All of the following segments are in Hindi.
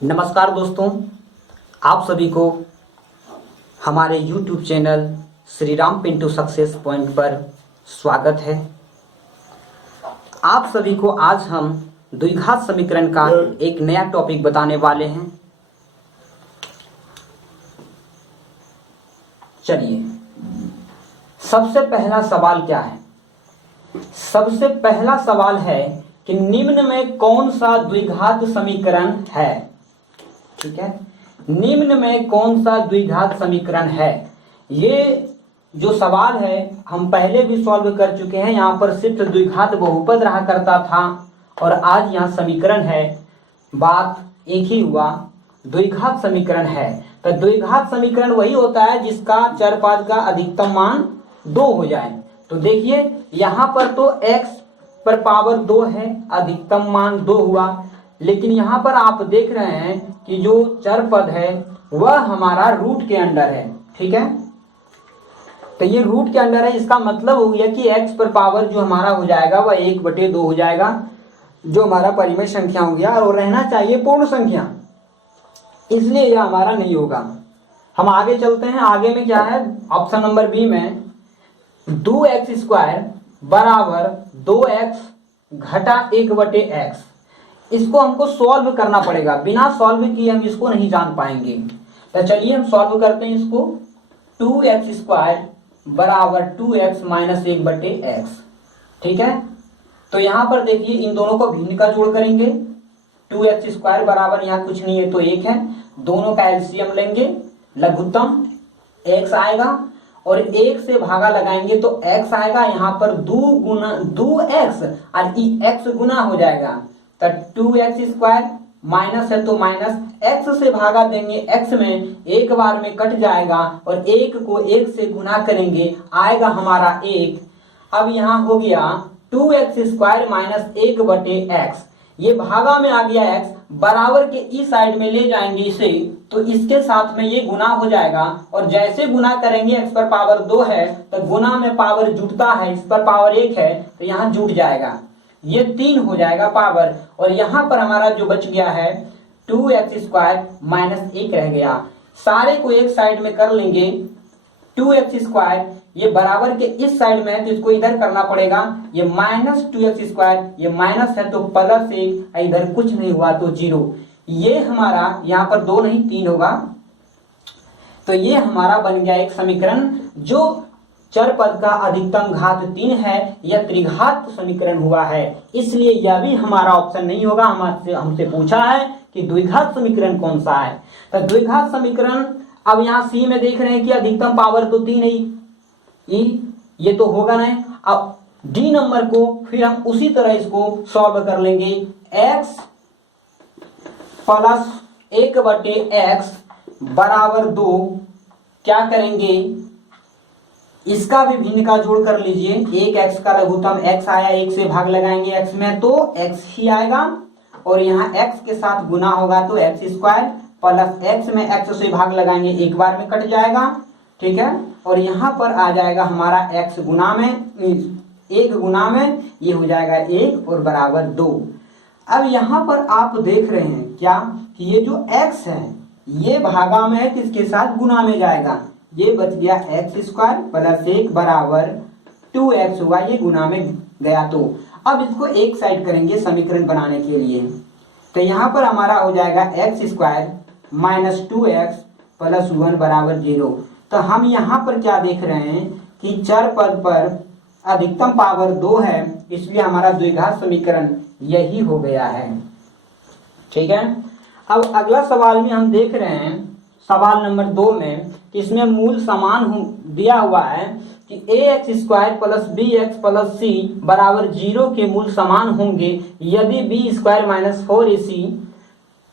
नमस्कार दोस्तों, आप सभी को हमारे YouTube channel Shri Ram Pintu success point पर स्वागत है। आप सभी को आज हम द्विघात समीकरण का एक नया टॉपिक बताने वाले हैं। चलिए, सबसे पहला सवाल क्या है? सबसे पहला सवाल है कि निम्न में कौन सा द्विघात समीकरण है। ठीक है, निम्न में कौन सा द्विघात समीकरण है? ये जो सवाल है हम पहले भी सॉल्व कर चुके हैं। यहाँ पर सिर्फ द्विघात बहुपद रहा करता था और आज यहाँ समीकरण है। बात एक ही हुआ, द्विघात समीकरण है। तो द्विघात समीकरण वही होता है जिसका चरपद का अधिकतम मान 2 हो जाए। तो देखिए यहाँ पर तो x पर पावर 2 है, अधिकतम मान 2 हुआ, लेकिन यहाँ पर आप देख रहे हैं कि जो चर पद है वह हमारा रूट के अंडर है। ठीक है, तो ये रूट के अंडर है, इसका मतलब हो गया कि x पर पावर जो हमारा हो जाएगा वह 1/2 हो जाएगा, जो हमारा परिमेय संख्या हो गया और रहना चाहिए पूर्ण संख्या, इसलिए यह हमारा नहीं होगा। हम आगे चलते हैं। आगे में क्या है? ऑप्शन नंबर बी में 2x² बराबर 2x घटा 1/x। इसको हमको सॉल्व करना पड़ेगा, बिना सॉल्व किए हम इसको नहीं जान पाएंगे। तो चलिए हम सॉल्व करते हैं इसको। 2x² बराबर 2x माइनस 1/x। ठीक है, तो यहाँ पर देखिए इन दोनों को भिन्न का जोड़ करेंगे। 2x² बराबर यहाँ कुछ नहीं है तो 1 है, दोनों का एलसीएम लेंगे, लघुत्तम x आएगा और 1 से भागा लगाएंगे तो x आएगा। यहाँ पर 2x और x गुना हो जाएगा, तो 2x² माइनस है तो माइनस, x से भागा देंगे, x में एक बार में कट जाएगा और 1 को 1 से गुना करेंगे, आएगा हमारा 1। अब यहाँ हो गया 2x² माइनस 1/x, ये भागा में आ गया x, बराबर के इस साइड में ले जाएंगे इसे, तो इसके साथ में ये गुना हो जाएगा और जैसे गुना करेंगे x पर पावर 2 है तो गुना में पावर जुटता है, इस पर पावर 1 है तो यहाँ जुट जाएगा, ये 3 हो जाएगा पावर। और यहाँ पर हमारा जो बच गया है 2x² माइनस 1 रह गया। सारे को एक साइड में कर लेंगे। 2x², ये बराबर के इस साइड में है तो इसको इधर करना पड़ेगा, ये माइनस 2x², ये माइनस है तो प्लस 1, इधर कुछ नहीं हुआ तो 0। ये हमारा यहाँ पर 2 नहीं 3 होगा, तो ये हमारा बन गया एक समीकरण जो चर पद का अधिकतम घात 3 है। यह त्रिघात समीकरण हुआ है, इसलिए यह भी हमारा ऑप्शन नहीं होगा। हमसे पूछा है कि द्विघात समीकरण कौन सा है, तो द्विघात समीकरण अब यहाँ सी में देख रहे हैं कि अधिकतम पावर तो 3 है, ये तो होगा नहीं। अब डी नंबर को फिर हम उसी तरह इसको सॉल्व कर लेंगे। x प्लस 1/x बराबर 2, क्या करेंगे? इसका भी भिन्न का जोड़ कर लीजिए। 1x का लघुत्तम x आया, 1 से भाग लगाएंगे x में तो x ही आएगा और यहाँ x के साथ गुना होगा तो x² प्लस x में x से भाग लगाएंगे, एक बार में कट जाएगा। ठीक है, और यहाँ पर आ जाएगा हमारा x गुना में 1 गुना में, ये हो जाएगा 1 और बराबर 2। अब यहाँ पर आप देख रहे हैं क्या कि ये जो x है ये भागा में है, किसके साथ? गुना में जाएगा, ये बच गया x² प्लस 1 बराबर 2x हुआ, ये गुना में गया। तो अब इसको एक साइड करेंगे समीकरण बनाने के लिए, तो यहाँ पर हमारा हो जाएगा x² माइनस 2x प्लस 1 बराबर 0। तो हम यहाँ पर क्या देख रहे हैं कि चर पद पर अधिकतम पावर 2 है, इसलिए हमारा द्विघात समीकरण यही हो गया है। ठीक है, अब अगला सवाल में हम देख रहे हैं, सवाल नंबर 2 में, इसमें मूल समान दिया हुआ है कि ax² plus bx plus c बराबर 0 के मूल समान होंगे यदि b² minus 4ac,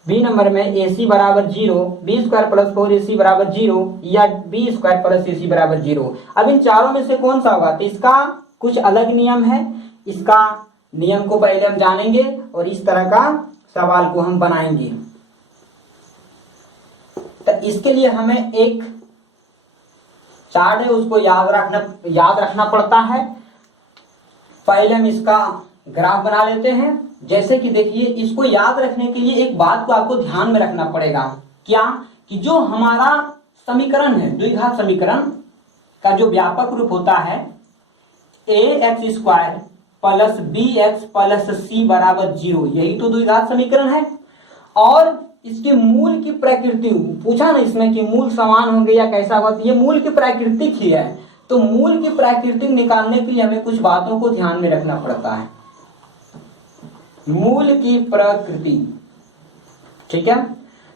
b number में ac बराबर 0, b² प्लस 4ac बराबर 0 या b² प्लस ac बराबर 0। अब इन चारों में से कौन सा होगा? तो इसका कुछ अलग नियम है, इसका नियम को पहले हम जानेंगे और इस तरह का सवाल को हम बनाएंगे। तो इसके लिए हमें एक चार्ट है उसको याद रखना पड़ता है। पहले हम इसका ग्राफ बना लेते हैं, जैसे कि देखिए, इसको याद रखने के लिए एक बात को आपको ध्यान में रखना पड़ेगा, क्या कि जो हमारा समीकरण है, द्विघात समीकरण का जो व्यापक रूप होता है ax square plus bx plus c बराबर 0, यही तो द्विघात समीकरण है। और इसके मूल की प्रकृति पूछा ना इसमें कि मूल समान होंगे या कैसा होगा, तो ये मूल की प्राकृतिक ही है। तो मूल की प्राकृतिक निकालने के लिए हमें कुछ बातों को ध्यान में रखना पड़ता है। मूल की प्रकृति, ठीक है।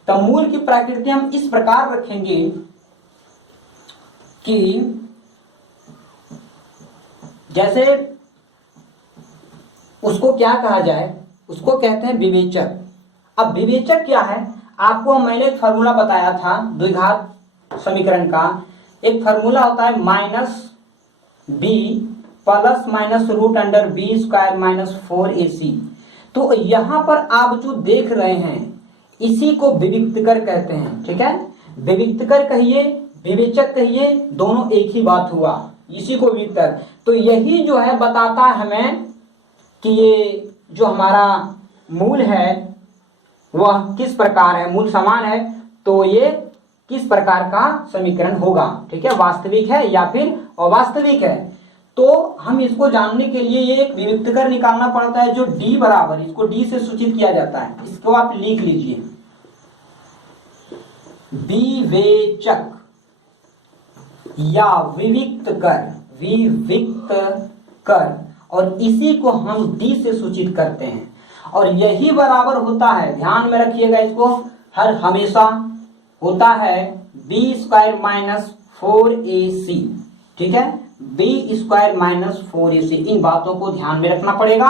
तो मूल की प्रकृति हम इस प्रकार रखेंगे कि जैसे उसको क्या कहा जाए, उसको कहते हैं विवेचक। अब विवेचक क्या है, आपको मैंने एक फॉर्मूला बताया था द्विघात समीकरण का। एक फॉर्मूला होता है minus B plus minus root under B square minus 4ac। तो यहां पर आप जो देख रहे हैं इसी को विविक्तकर कहते हैं, ठीक है। विविक्तकर कहिए, विवेचक कहिए, दोनों एक ही बात हुआ, इसी को विविक्तकर। तो यही जो है बताता है हमें कि ये जो हमारा मूल है वह किस प्रकार है, मूल समान है तो ये किस प्रकार का समीकरण होगा, ठीक है, वास्तविक है या फिर अवास्तविक है। तो हम इसको जानने के लिए ये एक विविक्तकर निकालना पड़ता है जो d बराबर, इसको d से सूचित किया जाता है, इसको आप लिख लीजिए विवेचक या विविक्तकर, विविक्तकर, और इसी को हम d से सूचित करते हैं। और यही बराबर होता है, ध्यान में रखिएगा इसको, हर हमेशा होता है b स्क्वायर माइनस 4ac, ठीक है, b स्क्वायर माइनस 4ac। इन बातों को ध्यान में रखना पड़ेगा।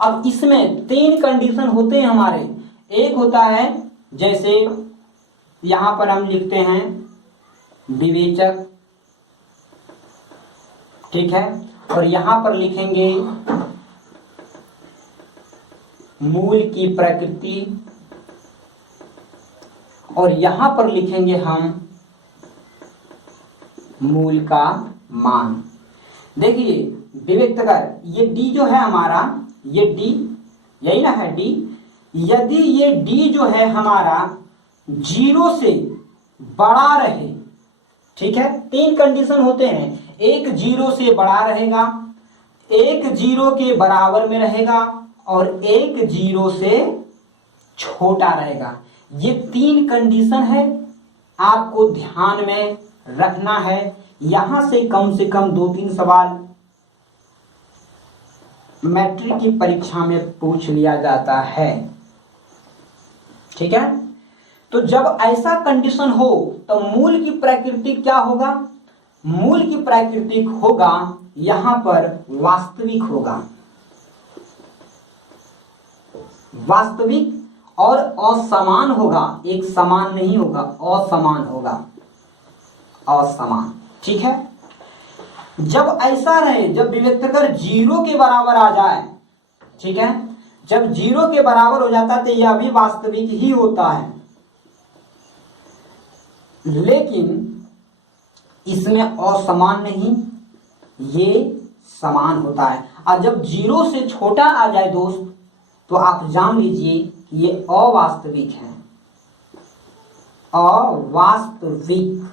अब इसमें 3 कंडीशन होते हैं हमारे। एक होता है जैसे यहां पर हम लिखते हैं विवेचक, ठीक है, और यहां पर लिखेंगे मूल की प्रकृति, और यहां पर लिखेंगे हम मूल का मान। देखिए विविक्तकर, ये d जो है हमारा, ये d यही ना है d, यदि ये d जो है हमारा 0 से बड़ा रहे, ठीक है, 3 कंडीशन होते हैं, एक 0 से बड़ा रहेगा, एक 0 के बराबर में रहेगा, और एक 0 से छोटा रहेगा। ये 3 कंडीशन है, आपको ध्यान में रखना है। यहां से कम 2-3 सवाल मैट्रिक की परीक्षा में पूछ लिया जाता है, ठीक है। तो जब ऐसा कंडीशन हो तो मूल की प्रकृति क्या होगा, मूल की प्रकृति होगा यहां पर वास्तविक होगा, वास्तविक, और असमान होगा, एक समान नहीं होगा, असमान होगा, असमान, ठीक है। जब ऐसा रहे, जब विविक्तकर 0 के बराबर आ जाए, ठीक है, जब 0 के बराबर हो जाता है तो यह भी वास्तविक ही होता है, लेकिन इसमें असमान नहीं, ये समान होता है। और जब 0 से छोटा आ जाए दोस्त, तो आप जान लीजिए ये अवास्तविक है, अवास्तविक,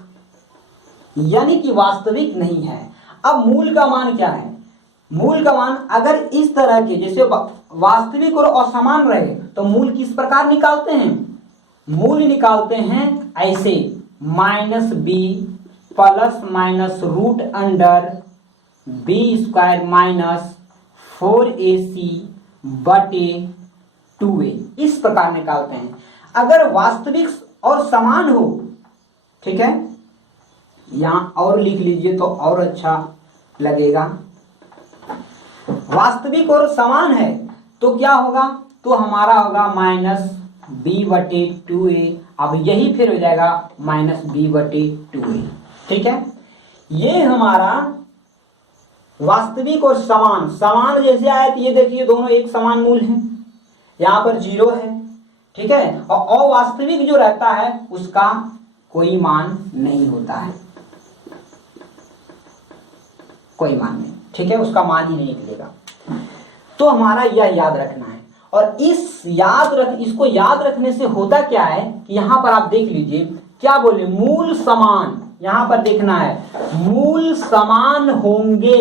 यानी कि वास्तविक नहीं है। अब मूल का मान क्या है, मूल का मान अगर इस तरह के जैसे वास्तविक और असमान रहे तो मूल किस प्रकार निकालते हैं, मूल निकालते हैं ऐसे minus B plus minus root under B square minus 4ac बटे 2a, इस प्रकार निकालते हैं। अगर वास्तविक और समान हो, ठीक है, यहां और लिख लीजिए तो और अच्छा लगेगा। वास्तविक और समान है तो क्या होगा, तो हमारा होगा माइनस b बटे 2a। अब यही फिर हो जाएगा माइनस b बटे 2a, ठीक है। ये हमारा वास्तविक और समान, समान जैसे आए तो ये देखिए दोनों एक समान मूल है, यहां पर 0 है, ठीक है, और अवास्तविक जो रहता है उसका कोई मान नहीं होता है, कोई मान नहीं, ठीक है, उसका मान ही नहीं निकलेगा। तो हमारा यह याद रखना है। और इसको याद रखने से होता क्या है कि यहां पर आप देख लीजिए क्या बोले, मूल समान, यहां पर देखना है मूल समान होंगे।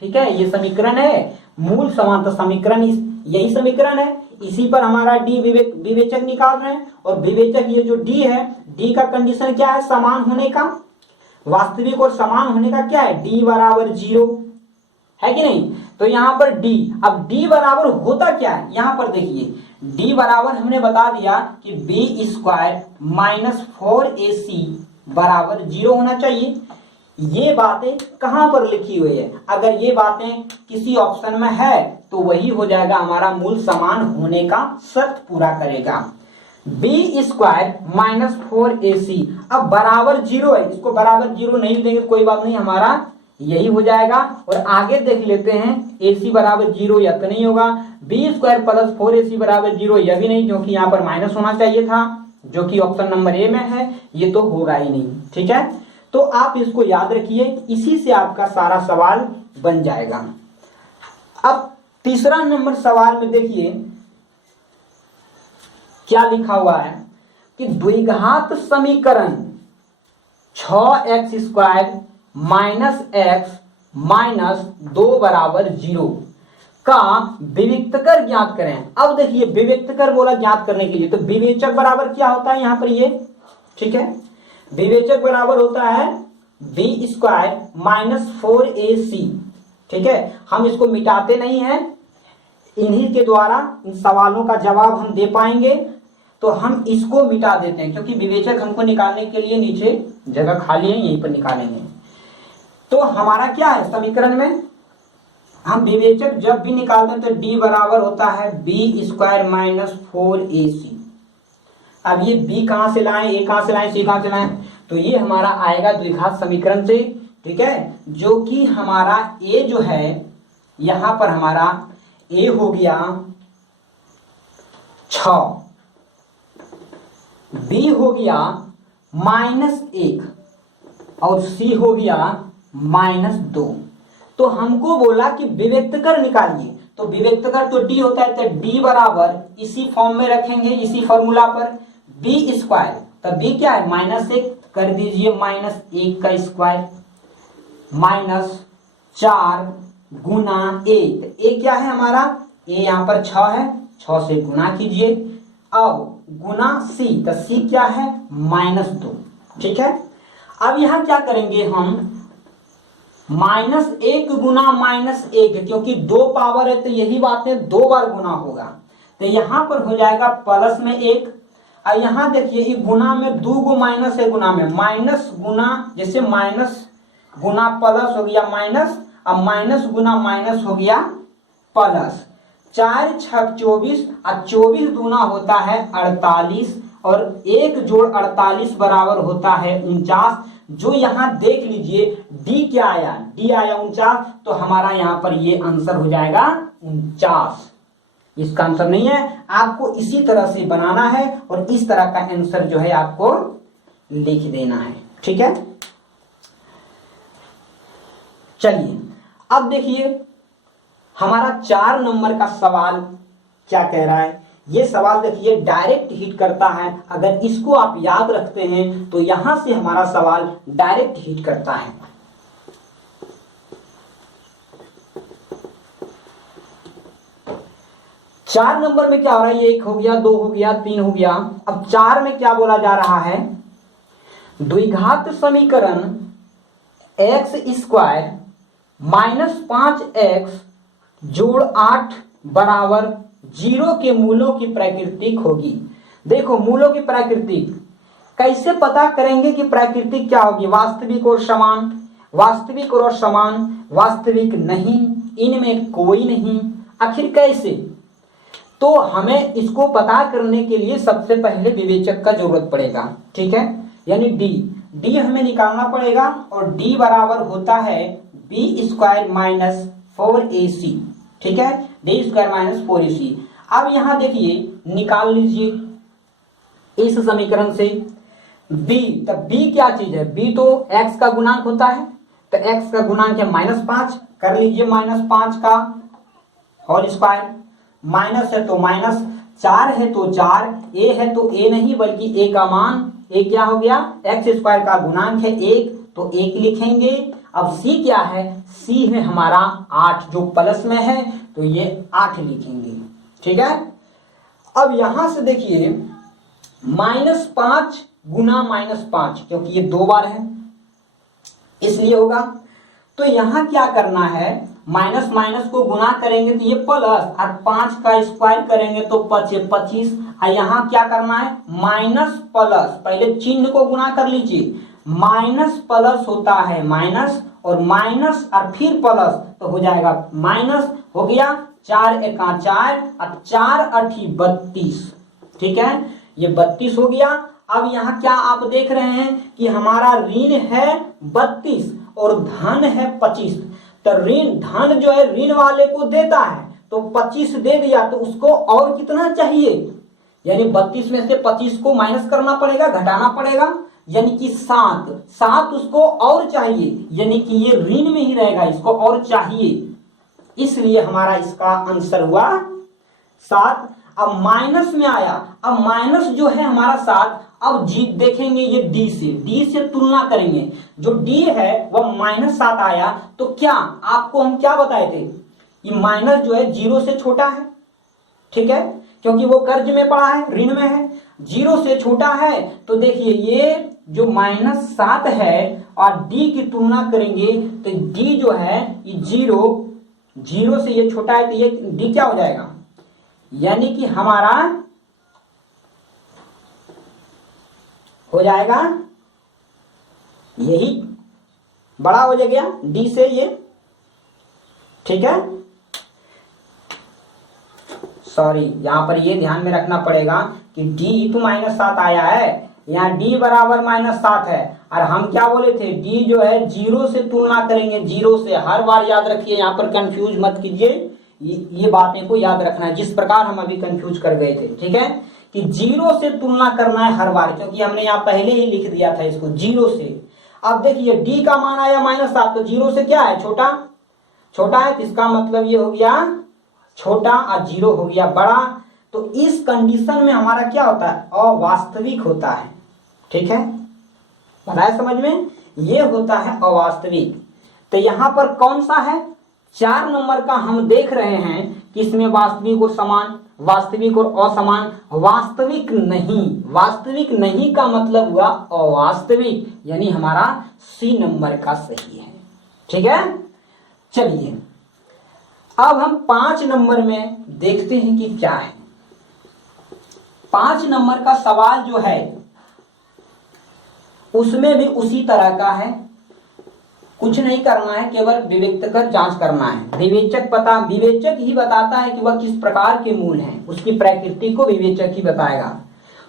ठीक है, ये समीकरण है मूल समान, तो समीकरण यही समीकरण है, इसी पर हमारा डी विवेचक निकाल रहे हैं। और विवेचक ये जो डी है, डी का कंडीशन क्या है, समान होने का, वास्तविक और समान होने का क्या है, डी बराबर 0 है कि नहीं। तो यहां पर डी, अब डी बराबर होता क्या है, यहां पर देखिए डी बराबर हमने बता दिया कि बी स्क्वायर माइनस 4ac बराबर 0 होना चाहिए। ये बातें कहां पर लिखी हुई है, अगर ये बातें किसी ऑप्शन में है तो वही हो जाएगा हमारा मूल समान होने का शर्त पूरा करेगा। बी स्क्वायर माइनस 4ac, अब बराबर 0 है, इसको बराबर 0 नहीं देंगे कोई बात नहीं, हमारा यही हो जाएगा। और आगे देख लेते हैं ac बराबर 0, यह तो नहीं होगा, बी स्क्वायर प्लस 4ac बराबर 0, यह भी नहीं, क्योंकि यहाँ पर माइनस होना चाहिए था जो कि ऑप्शन नंबर ए में है, ये तो होगा ही नहीं। ठीक है, तो आप इसको याद रखिए, इसी से आपका सारा सवाल बन जाएगा। अब तीसरा नंबर सवाल में देखिए क्या लिखा हुआ है कि द्विघात समीकरण 6x square minus x minus 2 बराबर 0 का विविक्तकर ज्ञात करें। अब देखिए विविक्तकर बोला ज्ञात करने के लिए, तो विवेचक बराबर क्या होता है यहां पर ये, ठीक है, विवेचक बराबर होता है बी स्क्वायर माइनस 4ac। ठीक है, हम इसको मिटाते नहीं हैं, इन्हीं के द्वारा इन सवालों का जवाब हम दे पाएंगे, तो हम इसको मिटा देते हैं, क्योंकि विवेचक हमको निकालने के लिए नीचे जगह खाली है, यहीं पर निकालेंगे। तो हमारा क्या है समीकरण में, हम विवेचक जब भी निकालते हैं तो d बराबर होता है बी स्क्वायर माइनस 4ac। अब ये b कहां से लाएं, a कहां से लाएं, c कहां से लाएं, तो ये हमारा आएगा द्विघात समीकरण से। ठीक है, जो कि हमारा a जो है, यहां पर हमारा a हो गया 6, b हो गया -1 और c हो गया -2। तो हमको बोला कि विविक्तकर निकालिए, तो विविक्तकर तो d होता है, तो d बराबर इसी फॉर्म में रखेंगे, इसी फॉर्मूला पर b स्क्वायर, तो b क्या है -1 कर दीजिए, -1 का स्क्वायर -4 गुना a, तो a क्या है हमारा, a यहाँ पर 6 है, 6 से गुना कीजिए, अब गुना c, तो c क्या है -2। ठीक है, अब यहां क्या करेंगे हम, -1 गुना -1, क्योंकि 2 पावर है तो यही बात है 2 बार गुना होगा, तो यहां पर हो जाएगा प्लस में 1। और यहां देखिए ये गुना में 2 गो माइनस है, गुना में माइनस गुना, जैसे माइनस गुना प्लस हो गया माइनस, अब माइनस गुना माइनस हो गया प्लस, 4 6 24 और 24 दूना होता है 48 और 1 जोड़ 48 बराबर होता है 49। जो यहां देख लीजिए d क्या आया, d आया 49, तो हमारा यहां पर ये आंसर हो जाएगा 49। इसका आंसर नहीं है, आपको इसी तरह से बनाना है और इस तरह का आंसर जो है आपको लिख देना है। ठीक है, चलिए अब देखिए हमारा 4 नंबर का सवाल क्या कह रहा है। ये सवाल देखिए डायरेक्ट हिट करता है, अगर इसको आप याद रखते हैं तो यहां से हमारा सवाल डायरेक्ट हिट करता है। चार नंबर में क्या हो रहा है, ये 1 हो गया, 2 हो गया, 3 हो गया। अब 4 में क्या बोला जा रहा है, द्विघात समीकरण x स्क्वायर -5x जोड़ 8 बराबर 0 के मूलों की प्राकृतिक होगी। देखो मूलों की प्राकृतिक कैसे पता करेंगे कि प्राकृतिक क्या होगी, वास्तविक और समान, वास्तविक और समान, वास्तविक नहीं, इनमें कोई नहीं, आखिर कैसे। तो हमें इसको पता करने के लिए सबसे पहले विवेचक का जरूरत पड़ेगा। ठीक है, यानी d हमें निकालना पड़ेगा और d बराबर होता है b स्क्वायर माइनस 4ac। ठीक है, d स्क्वायर माइनस 4ac। अब यहां देखिए निकाल लीजिए इस समीकरण से b, तब b क्या चीज है, b तो x का गुणांक होता है, तो x का गुणांक है -5, कर लीजिए -5 का होल स्क्वायर, माइनस है तो माइनस, 4 है तो 4, ए है तो ए नहीं बल्कि ए का मान, ए क्या हो गया, एक्स स्क्वायर का गुणांक है 1 तो 1 लिखेंगे। अब सी क्या है, सी है हमारा 8 जो प्लस में है तो ये 8 लिखेंगे। ठीक है, अब यहां से देखिए -5 गुना -5 क्योंकि ये 2 बार है इसलिए होगा। तो यहां क्या करना है, माइनस माइनस को गुना करेंगे तो ये प्लस, और 5 का स्क्वायर करेंगे तो 25। और यहां क्या करना है, माइनस प्लस, पहले चिन्ह को गुना कर लीजिए, माइनस प्लस होता है माइनस, और माइनस और फिर प्लस तो हो जाएगा माइनस, हो गया 4 एका 4 और 4 8 32। ठीक है, ये 32 हो गया। अब यहाँ क्या आप देख रहे हैं कि हमारा ऋण है 32 और धन है 25, तो ऋण धन जो है ऋण वाले को देता है तो 25 दे दिया तो उसको और कितना चाहिए, यानी 32 में से 25 को माइनस करना पड़ेगा, घटाना पड़ेगा, यानी कि 7 उसको और चाहिए, यानी कि ये ऋण में ही रहेगा, इसको और चाहिए, इसलिए हमारा इसका आंसर हुआ 7। अब माइनस में आया, अब माइनस जो है हमारा 7, अब जी देखेंगे ये डी से तुलना करेंगे, जो डी है वह -7 आया, तो क्या आपको हम क्या बताए थे, ये माइनस जो है 0 से छोटा है। ठीक है, क्योंकि वो कर्ज में पड़ा है, ऋण में है, 0 से छोटा है, तो देखिए ये जो -7 है और डी की तुलना करेंगे तो डी जो है ये 0 से ये छोटा है तो ये डी क्या हो जाएगा, यानी कि हमारा हो जाएगा यही बड़ा हो जाएगा डी से ये। ठीक है, सॉरी यहां पर ये ध्यान में रखना पड़ेगा कि डी तो -7 आया है, यहाँ डी बराबर -7 है, और हम क्या बोले थे, डी जो है 0 से तुलना करेंगे, 0 से, हर बार याद रखिए, यहाँ पर कंफ्यूज मत कीजिए, ये बातें को याद रखना है जिस प्रकार हम अभी कंफ्यूज कर गए थे। ठीक है, कि 0 से तुलना करना है हर बार, क्योंकि हमने यहाँ पहले ही लिख दिया था इसको 0 से। अब देखिए डी का मान आया -7, तो 0 से क्या है, छोटा है, तो इसका मतलब ये हो गया छोटा और 0 हो गया बड़ा। तो इस कंडीशन में हमारा क्या होता है, अवास्तविक होता है। ठीक है, बताया समझ में, ये होता है अवास्तविक। तो यहां पर कौन सा है, 4 नंबर का हम देख रहे हैं कि इसमें वास्तविक और समान, वास्तविक और असमान, वास्तविक नहीं का मतलब हुआ अवास्तविक, यानी हमारा सी नंबर का सही है। ठीक है, चलिए अब हम 5 नंबर में देखते हैं कि क्या है। 5 नंबर का सवाल जो है उसमें भी उसी तरह का है, कुछ नहीं करना है, केवल विवेक कर जांच करना है। विवेचक ही बताता है कि वह किस प्रकार के मूल हैं, उसकी प्रकृति को विवेचक ही बताएगा।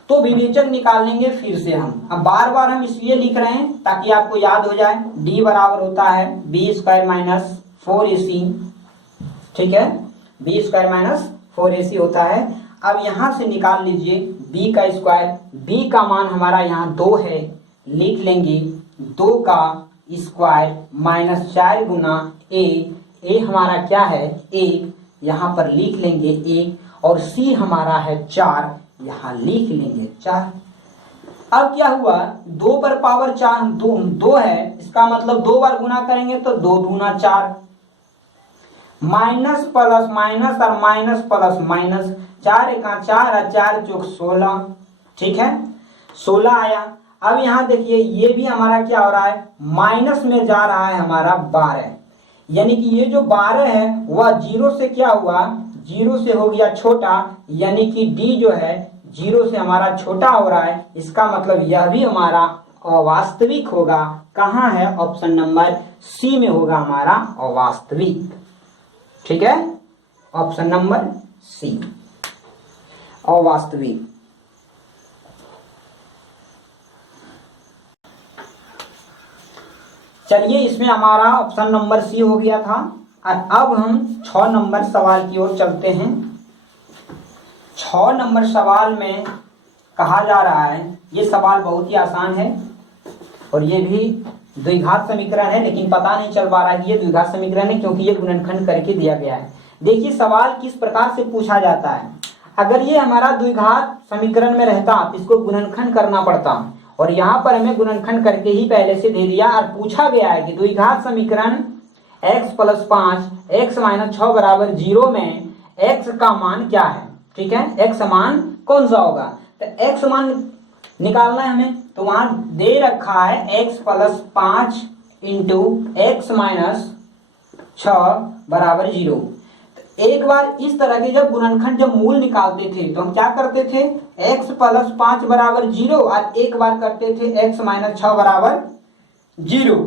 तो विवेचक निकालेंगे फिर से हम, अब बार बार हम इसलिए लिख रहे हैं ताकि आपको याद हो जाए। डी बराबर होता है b² - 4ac। ठीक है, b² - 4ac होता है। अब यहां से निकाल लीजिए b का स्क्वायर, b का मान हमारा यहाँ 2 है, लिख लेंगे 2 का स्क्वायर -4 गुना ए हमारा क्या है 1, यहाँ पर लिख लेंगे 1, और c हमारा है 4, यहाँ लिख लेंगे 4। अब क्या हुआ, 2 पर पावर 4 2 है, इसका मतलब 2 बार गुना करेंगे तो 2 दूना 4, माइनस प्लस माइनस और माइनस प्लस माइनस, 4 एका 4 और 4 चौक 16। ठीक है, 16 आया। अब यहाँ देखिए ये भी हमारा क्या हो रहा है, माइनस में जा रहा है हमारा 12, यानी कि ये जो 12 है वह 0 से क्या हुआ, 0 से हो गया छोटा, यानी कि डी जो है 0 से हमारा छोटा हो रहा है। इसका मतलब यह भी हमारा अवास्तविक होगा। कहाँ है, ऑप्शन नंबर सी में होगा हमारा अवास्तविक। ठीक है, ऑप्शन नंबर सी अवास्तविक। चलिए इसमें हमारा ऑप्शन नंबर सी हो गया था। अब हम 6 नंबर सवाल की ओर चलते हैं। 6 नंबर सवाल में कहा जा रहा है, ये सवाल बहुत ही आसान है और ये भी द्विघात समीकरण है, लेकिन पता नहीं चल पा रहा है कि ये द्विघात समीकरण है क्योंकि ये गुणनखंड करके दिया गया है। देखिए सवाल किस प्रकार से पूछा जाता है। अगर ये हमारा द्विघात समीकरण में रहता तो इसको गुणनखंड करना पड़ता, और यहाँ पर हमें गुणनखंड करके ही पहले से दे दिया, और पूछा गया है कि द्विघात समीकरण x + 5 x - 6 = 0 में x का मान क्या है। ठीक है, x मान कौन सा होगा, तो x मान निकालना है हमें, तो वहां दे रखा है x + 5 × x - 6 = 0। एक बार इस तरह के जब गुणनखंड जब मूल निकालते थे तो हम क्या करते थे, x + 5 = 0, और एक बार करते थे x - 6 = 0।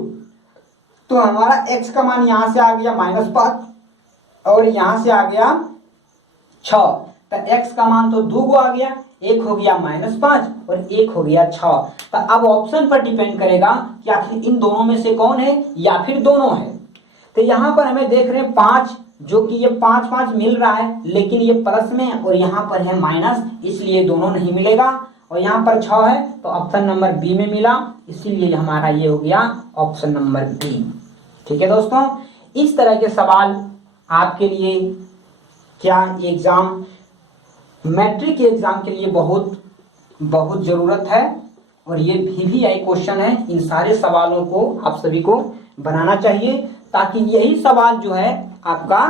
तो हमारा x का मान यहां से आ गया -5 और यहां से आ गया 6, तो x का मान तो 2 आ गया, एक हो गया -5 और एक हो गया 6। तो अब ऑप्शन पर डिपेंड करेगा कि आखिर इन दोनों में से कौन है या फिर दोनों है। तो यहाँ पर हमें देख रहे हैं 5, जो कि ये 5 मिल रहा है, लेकिन ये प्लस में और यहाँ पर है माइनस, इसलिए दोनों नहीं मिलेगा। और यहाँ पर 6 है तो ऑप्शन नंबर बी में मिला, इसीलिए हमारा ये हो गया ऑप्शन नंबर बी। ठीक है दोस्तों, इस तरह के सवाल आपके लिए क्या एग्जाम मैट्रिक एग्जाम के लिए बहुत ज़रूरत है, और ये VVI क्वेश्चन है। इन सारे सवालों को आप सभी को बनाना चाहिए, ताकि यही सवाल जो है आपका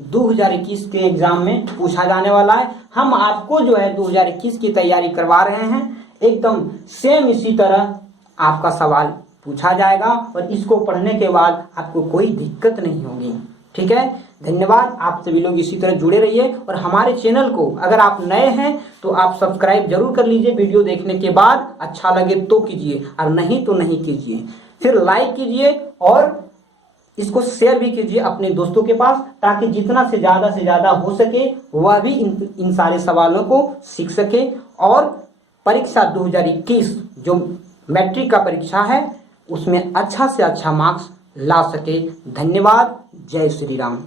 2021 के एग्जाम में पूछा जाने वाला है। हम आपको जो है 2021 की तैयारी करवा रहे हैं, एकदम सेम इसी तरह आपका सवाल पूछा जाएगा, और इसको पढ़ने के बाद आपको कोई दिक्कत नहीं होगी। ठीक है, धन्यवाद। आप सभी लोग इसी तरह जुड़े रहिए, और हमारे चैनल को अगर आप नए हैं तो आप सब्सक्राइब जरूर कर लीजिए। वीडियो देखने के बाद अच्छा लगे तो कीजिए, और नहीं तो नहीं कीजिए। फिर लाइक कीजिए और इसको शेयर भी कीजिए अपने दोस्तों के पास, ताकि जितना से ज़्यादा हो सके वह भी इन सारे सवालों को सीख सके, और परीक्षा 2021 जो मैट्रिक का परीक्षा है उसमें अच्छा से अच्छा मार्क्स ला सके। धन्यवाद। जय श्री राम।